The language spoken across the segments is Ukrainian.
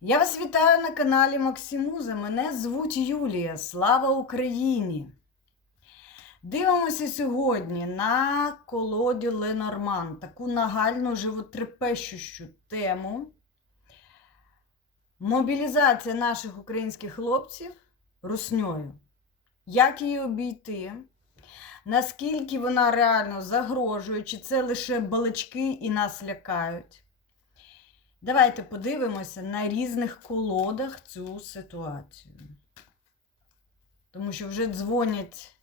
Я вас вітаю на каналі Максимуза. Мене звуть Юлія. Слава Україні! Дивимося сьогодні на колоді Ленорман, таку нагальну животрепещущу тему. Мобілізація наших українських хлопців русньою. Як її обійти? Наскільки вона реально загрожує, чи це лише балачки і нас лякають? Давайте подивимося на різних колодах цю ситуацію. Тому що вже дзвонять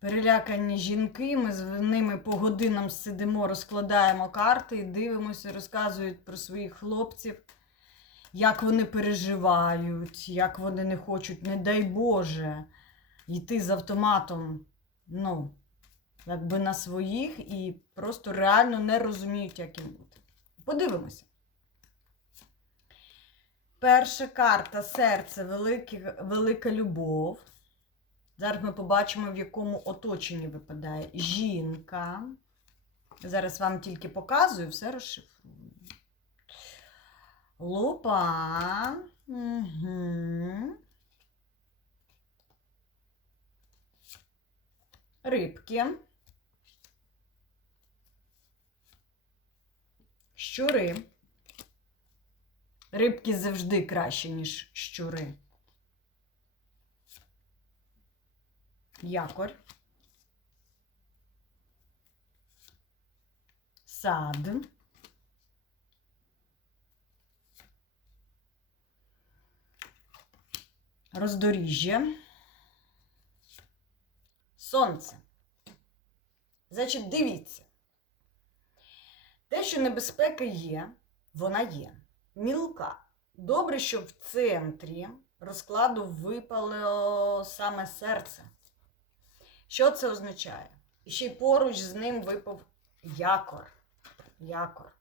перелякані жінки, ми з ними по годинам сидимо, розкладаємо карти і дивимося, розказують про своїх хлопців, як вони переживають, як вони не хочуть, не дай Боже, йти з автоматом, ну, якби на своїх, і просто реально не розуміють, як їм бути. Подивимося. Перша карта серце, велике, велика любов. Зараз ми побачимо, в якому оточенні випадає жінка. Зараз вам тільки показую, все розшифрую. Лупа. Угу. Рибки. Щури. Рибки завжди краще, ніж щури. Якорь. Сад. Роздоріжжя. Сонце. Значить, дивіться. Те, що небезпека є, вона є мілка. Добре, що в центрі розкладу випало саме серце. Що це означає? І ще й поруч з ним випав якор. Якор.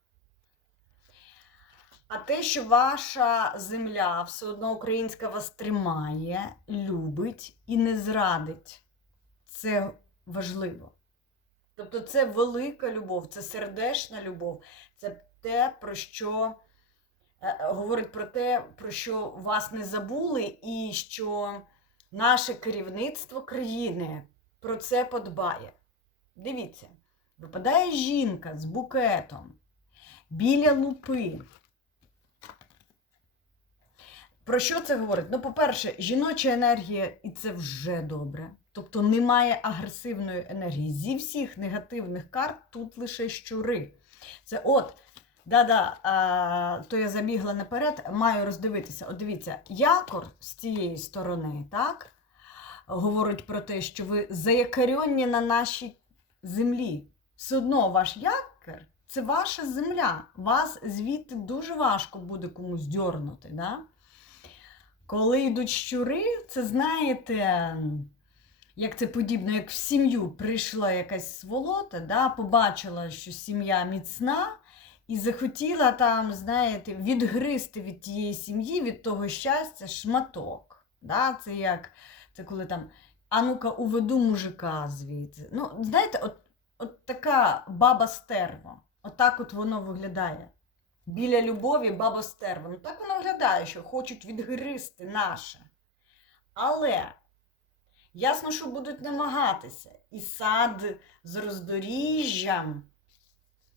А те, що ваша земля все одно українська вас тримає, любить і не зрадить, це важливо. Тобто це велика любов, це сердечна любов, це те, про що говорить про те, про що вас не забули, і що наше керівництво країни про це подбає. Дивіться, випадає жінка з букетом біля лупи. Про що це говорить? Ну, по-перше, жіноча енергія, і це вже добре. Тобто немає агресивної енергії. Зі всіх негативних карт тут лише щури. Це от, да-да, то я забігла наперед, маю роздивитися. От дивіться, якор з цієї сторони, так? Говорить про те, що ви заякорені на нашій землі. Все одно ваш якор це ваша земля. Вас звідти дуже важко буде комусь дьорнути. Да? Коли йдуть щури, це знаєте, як це подібно, як в сім'ю прийшла якась сволота, да, побачила, що сім'я міцна, і захотіла там, знаєте, відгризти від тієї сім'ї, від того щастя, шматок. Да? Це як це коли там, а ну-ка, уведу мужика звідси. Ну, знаєте, от, от така баба стерво. Отак от воно виглядає. Біля любові баба стерва. Ну так воно виглядає, що хочуть відгризти наше. Але ясно, що будуть намагатися. І сад з роздоріжжям.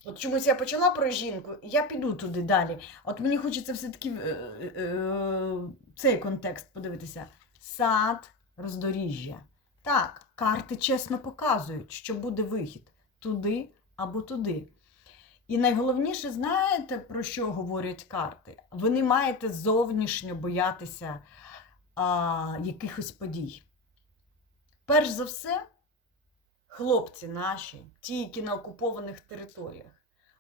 От чомусь я почала про жінку, і я піду туди далі. От мені хочеться все-таки е, е, е, цей контекст подивитися. Сад, роздоріжжя. Так, карти чесно показують, що буде вихід туди або туди. І найголовніше, знаєте, про що говорять карти? Ви не маєте зовнішньо боятися а, якихось подій. Перш за все, хлопці наші, ті, які на окупованих територіях,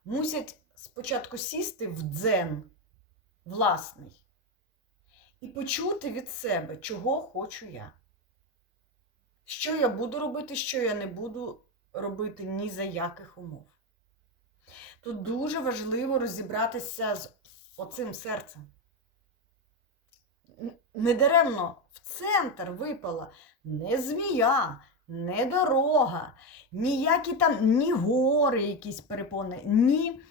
мусять спочатку сісти в дзен власний і почути від себе, чого хочу я. Що я буду робити, що я не буду робити ні за яких умов. Тут дуже важливо розібратися з оцим серцем. Недаремно в центр випала не змія, не дорога, ніякі там ні гори, якісь перепони, ні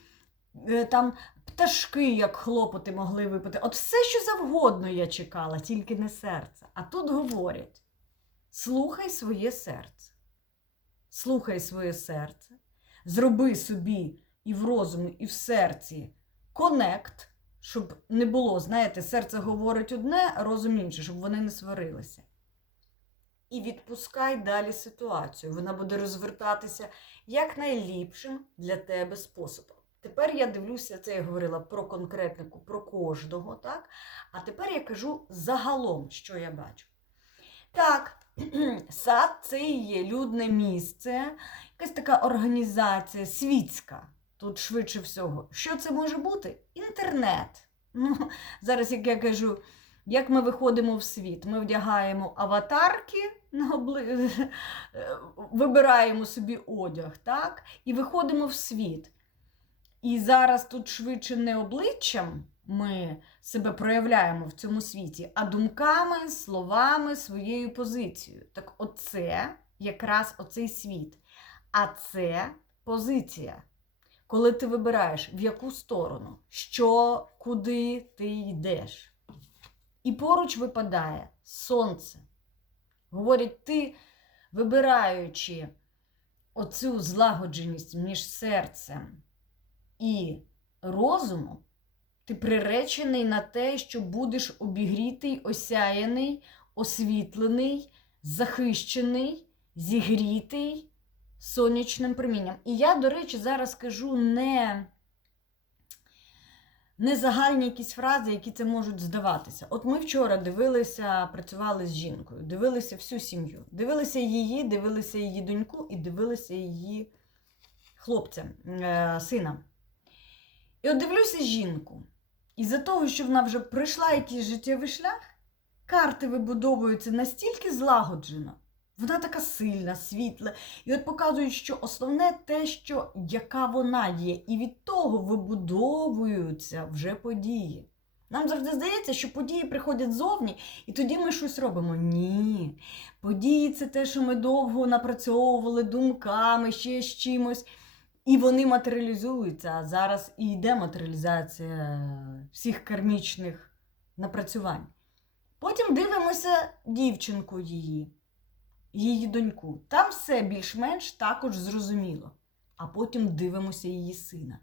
е, там пташки, як хлопоти, могли випити. От все, що завгодно я чекала, тільки не серце. А тут говорять: слухай своє серце. Слухай своє серце, зроби собі і в розумі, і в серці конект, щоб не було, знаєте, серце говорить одне, розум інше, щоб вони не сварилися. І відпускай далі ситуацію. Вона буде розвертатися якнайліпшим для тебе способом. Тепер я дивлюся, це я говорила про конкретнику, про кожного, так? А тепер я кажу загалом, що я бачу. Так, сад це і є людне місце, якась така організація світська. Тут швидше всього. Що це може бути? Інтернет. Ну, зараз, як я кажу, як ми виходимо в світ, ми вдягаємо аватарки, обли... вибираємо собі одяг, так? І виходимо в світ. І зараз тут швидше не обличчям ми себе проявляємо в цьому світі, а думками, словами, своєю позицією. Так оце якраз оцей світ. А це позиція. Коли ти вибираєш, в яку сторону, що, куди ти йдеш. І поруч випадає сонце. Говорять, ти, вибираючи оцю злагодженість між серцем і розумом, ти приречений на те, що будеш обігрітий, осяяний, освітлений, захищений, зігрітий сонячним промінням. І я, до речі, зараз кажу не, не загальні якісь фрази, які це можуть здаватися. От ми вчора дивилися, працювали з жінкою, дивилися всю сім'ю. Дивилися її, дивилися її доньку і дивилися її хлопця, е, сина. І от дивлюся жінку. І-за того, що вона вже пройшла якийсь життєвий шлях, карти вибудовуються настільки злагоджено. Вона така сильна, світла. І от показують, що основне те, що яка вона є, і від того вибудовуються вже події. Нам завжди здається, що події приходять ззовні, і тоді ми щось робимо. Ні. Події це те, що ми довго напрацьовували думками, ще з чимось. І вони матеріалізуються. А зараз і йде матеріалізація всіх кармічних напрацювань. Потім дивимося дівчинку її, її доньку. Там все більш-менш також зрозуміло. А потім дивимося її сина.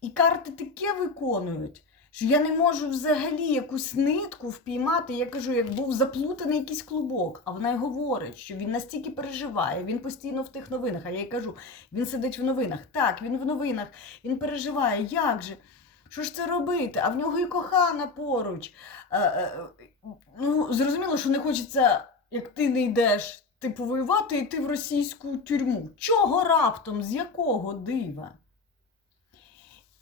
І карти таке виконують, що я не можу взагалі якусь нитку впіймати. Я кажу, як був заплутаний якийсь клубок. А вона й говорить, що він настільки переживає, він постійно в тих новинах. А я їй кажу, він сидить в новинах. Так, він в новинах, він переживає. Як же? Що ж це робити? А в нього і кохана поруч. Е, е, ну, Зрозуміло, що не хочеться, як ти не йдеш, типу, воювати, йти в російську тюрму. Чого раптом? З якого дива?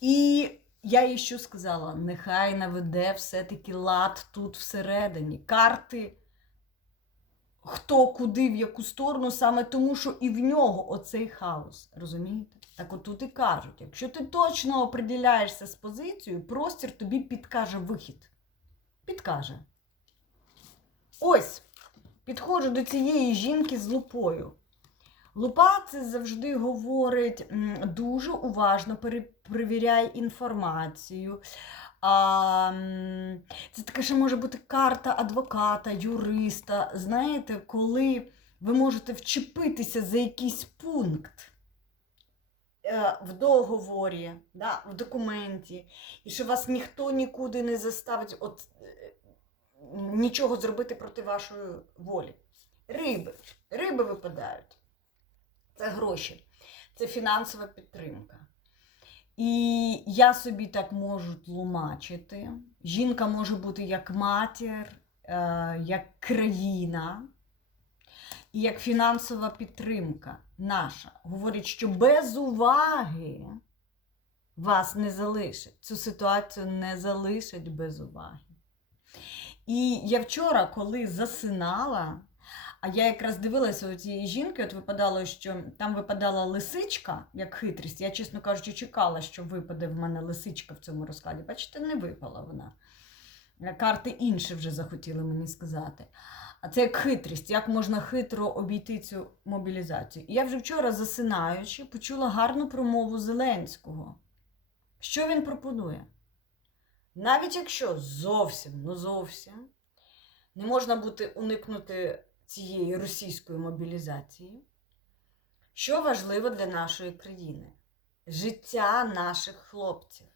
І я їй що сказала? Нехай наведе все-таки лад тут всередині. Карти, хто куди, в яку сторону, саме тому, що і в нього оцей хаос. Розумієте? Так от тут і кажуть, якщо ти точно оприділяєшся з позицією, простір тобі підкаже вихід. Підкаже. Ось, підходжу до цієї жінки з лупою. Лупа це завжди говорить дуже уважно перевіряй інформацію. А, Це таке, що може бути карта адвоката, юриста. Знаєте, коли ви можете вчепитися за якийсь пункт е, в договорі, да, в документі, і що вас ніхто нікуди не заставить от, е, нічого зробити проти вашої волі. Риби. Риби випадають. Це гроші, це фінансова підтримка. І я собі так можу тлумачити. Жінка може бути як матір, е, як країна, і як фінансова підтримка наша. Говорить, що без уваги вас не залишить. Цю ситуацію не залишить без уваги. І я вчора, коли засинала, а я якраз дивилася у цієї жінки, от випадало, що там випадала лисичка, як хитрість. Я, чесно кажучи, чекала, що випаде в мене лисичка в цьому розкладі. Бачите, не випала вона. Карти інші вже захотіли мені сказати. А це як хитрість, як можна хитро обійти цю мобілізацію. І я вже вчора, засинаючи, почула гарну промову Зеленського. Що він пропонує? Навіть якщо зовсім, ну зовсім не можна бути уникнути цієї російської мобілізації, що важливо для нашої країни? Життя наших хлопців.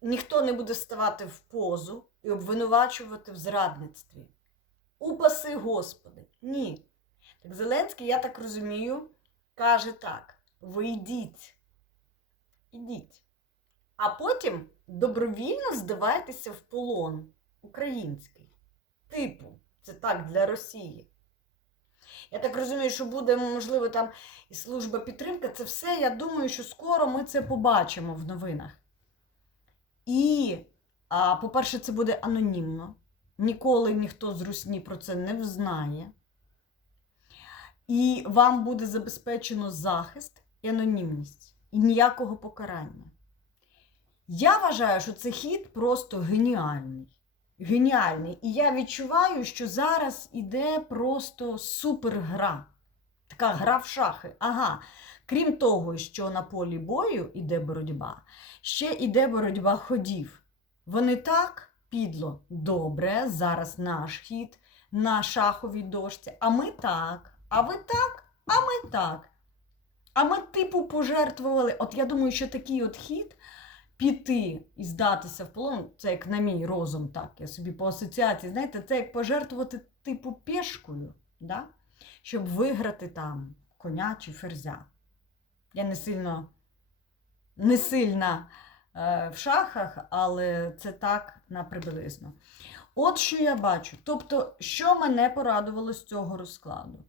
Ніхто не буде ставати в позу і обвинувачувати в зрадництві. Упаси Господи, ні. Так Зеленський, я так розумію, каже так: ви йдіть. Ідіть. А потім добровільно здавайтеся в полон український. Типу, це так для Росії. Я так розумію, що буде, можливо, там і служба підтримки. Це все, я думаю, що скоро ми це побачимо в новинах. І, по-перше, це буде анонімно. Ніколи ніхто з Русні про це не взнає. І вам буде забезпечено захист і анонімність, і ніякого покарання. Я вважаю, що це хід просто геніальний. Геніальний. І я відчуваю, що зараз іде просто супергра. Така гра в шахи. Ага. Крім того, що на полі бою іде боротьба, ще іде боротьба ходів. Вони так підло, добре, зараз наш хід на шаховій дошці. А ми так, а ви так, а ми так. А ми, типу, пожертвували. От я думаю, що такий от хід піти і здатися в полон, це як на мій розум, так, я собі по асоціації, знаєте, це як пожертвувати типу пішкою, да? щоб виграти там коня чи ферзя. Я не сильно не сильна е, в шахах, але це так на приблизно. От що я бачу. Тобто, що мене порадувало з цього розкладу?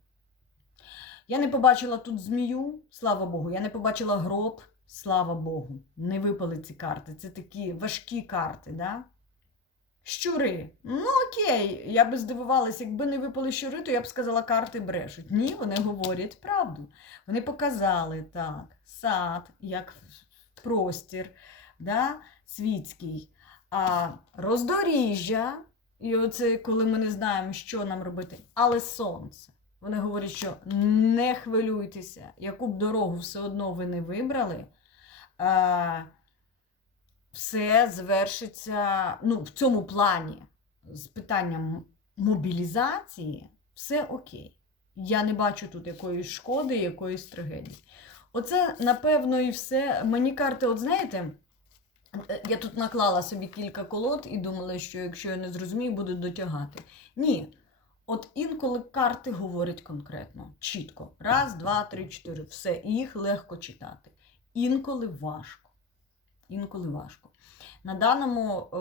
Я не побачила тут змію, слава Богу, я не побачила гроб, слава Богу. Не випали ці карти. Це такі важкі карти, да? Щури. Ну, окей, я би здивувалася, якби не випали щури, то я б сказала, карти брешуть. Ні, вони говорять правду. Вони показали так, сад, як простір, да, світський, а роздоріжжя, і оце коли ми не знаємо, що нам робити, але сонце. Вони говорять, що не хвилюйтеся, яку б дорогу все одно ви не вибрали. Е, все завершиться ну, в цьому плані з питанням мобілізації, все окей. Я не бачу тут якоїсь шкоди, якоїсь трагедії. Оце, напевно, і все. Мені карти, от знаєте, я тут наклала собі кілька колод і думала, що якщо я не зрозумію, буду дотягати. Ні. От інколи карти говорять конкретно, чітко. Раз, два, три, чотири. Все, і їх легко читати. Інколи важко. Інколи важко. На даному, е,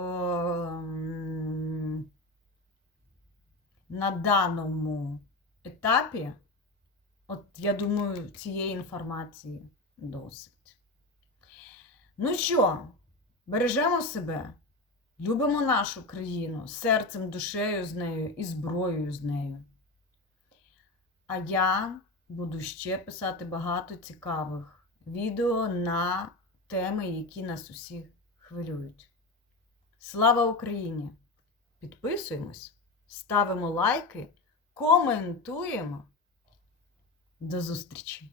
на даному етапі, от я думаю, цієї інформації досить. Ну що, бережемо себе. Любимо нашу країну серцем, душею з нею і зброєю з нею. А я буду ще писати багато цікавих відео на теми, які нас усіх хвилюють. Слава Україні! Підписуємось, ставимо лайки, коментуємо. До зустрічі!